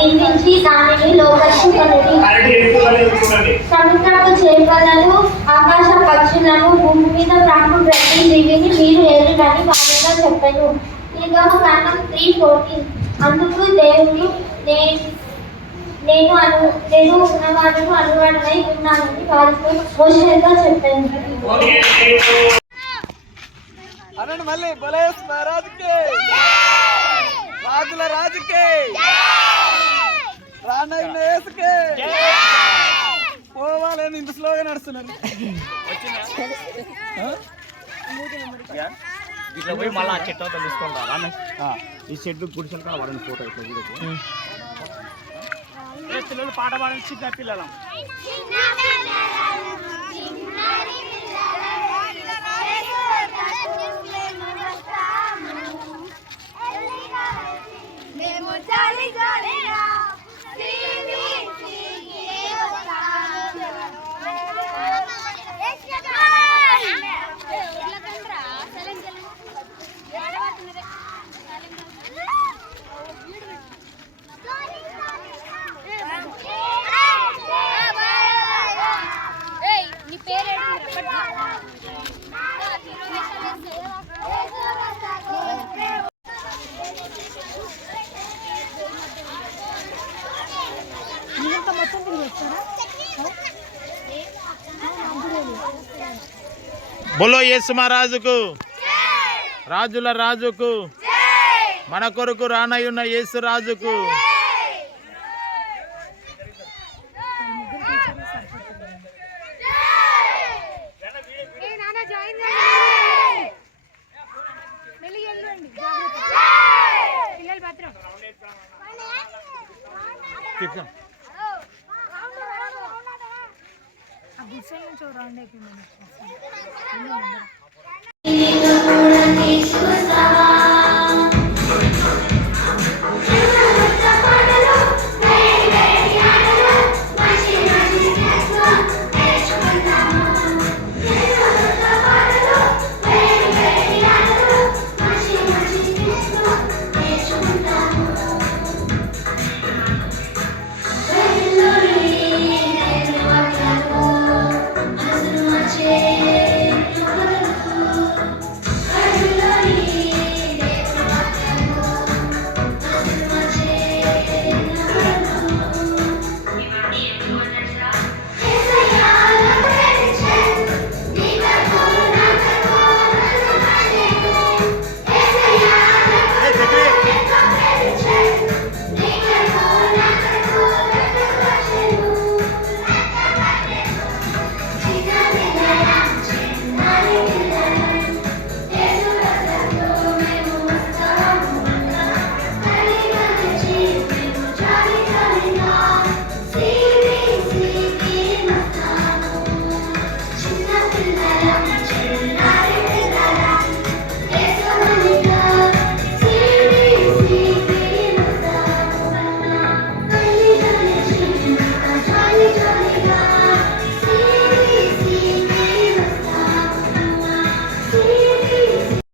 నిండించి దానిని చూడండి సముద్రపు చేపలను ఆకాశ పక్షులను భూమి మీద ప్రాణం ప్రతి జీవిని మీరు ఏలునని వారిగా చెప్పాను. నిర్గమ కాండం త్రీ ఫోర్టీన్ అందుకు దేవుడు నేను నేను అను నేను ఉన్నవాడును అనువాడమై ఉన్నానని వారితో మోషేగా చెప్పాను. ఓకే అనండి మళ్ళీ బలేస్ మహారాజుకి. రాజుల రాజుకి. నడుస్తున్నారు ఇట్లా పోయి మళ్ళీ ఆ చెట్టు అవుతా తీసుకుంటా రామే ఈ చెట్టు గుడిసెలు కాడ పడండి ఫోటో ఇట్లా పిల్లలు పాట పాడండి చిన్న పిల్లలు. బోలో యేసు మహారాజుకు రాజుల రాజుకు మన కొరకు రానయ్యున్న యేసు రాజుకు. పిల్లలు ఆ